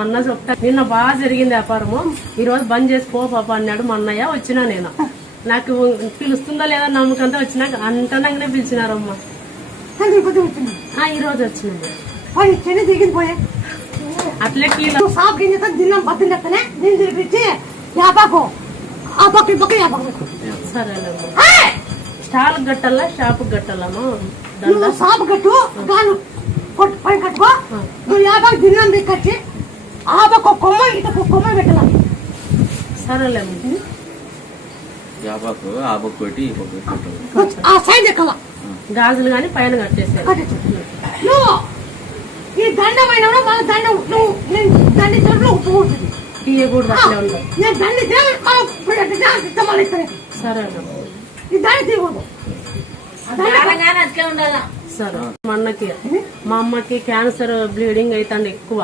అన్న చెప్తా నిన్న బాగా జరిగింది వ్యాపారము, ఈ రోజు బంద్ చేసి పో పాప అన్నాడు. మా అన్నయ్య వచ్చినా నేను నాకు పిలుస్తుందో లేదా నమ్మకంతో వచ్చినాక అంతనంగానే పిలిచినారమ్మా. ఈ రోజు వచ్చింది అట్లే సరేనమ్మా. స్టాల్ కట్టాలా షాప్ కట్టాలమ్మా? షాప్ కట్టు పని కట్టుకో. నువ్వు యాభై దినం కట్టి ఆపకు కొమ్మ ఇటకు కొమ్మ పెట్టాలి. సరేలేమ్మా. ఆ సైజ్ ఎక్కల గాజులు గాని పైన కట్టేసారు. నువ్వు ఈ దండమైన మన దండం నువ్వు దండి చెరువులో ఉప్పు ఉంటుంది. టీఏ కూడా అట్లే ఉండదు. నేను దండి సరేనమ్మా. ఈ దండి తీయకూడదు. అట్లే ఉండాలా? సరే. మా అన్నకి మా అమ్మకి క్యాన్సర్ బ్లీడింగ్ అవుతుంది ఎక్కువ.